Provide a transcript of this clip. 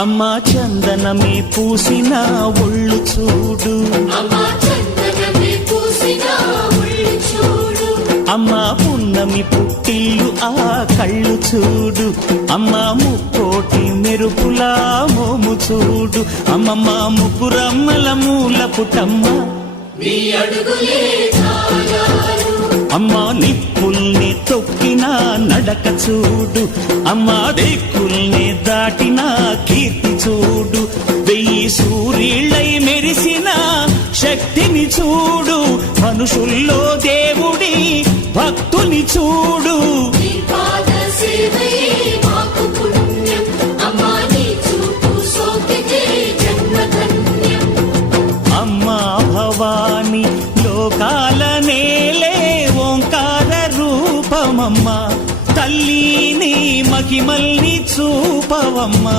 అమ్మా చందనమే పూసిన ఒళ్ళు చూడు, అమ్మా పున్నమి పుట్టిల్లు ఆ కళ్ళు చూడు, అమ్మా ముక్కోటి మెరుపులా మోము చూడు, అమ్మమ్మ ముగ్గురమ్మల మూల పుటమ్మ అమ్మా నిప్పుల్ని తొక్కిన నడక చూడు, అమ్మా దిక్కుల్ని దాటిన కీర్తి చూడు, 1000 సూర్యుళ్ళై మెరిసిన శక్తిని చూడు, మనుషుల్లో దేవుడి భక్తుని చూడు. అమ్మా భవాని లోకాల నేలే ఓంకార రూపమమ్మా, తల్లిని మహిమల్ని చూపవమ్మా.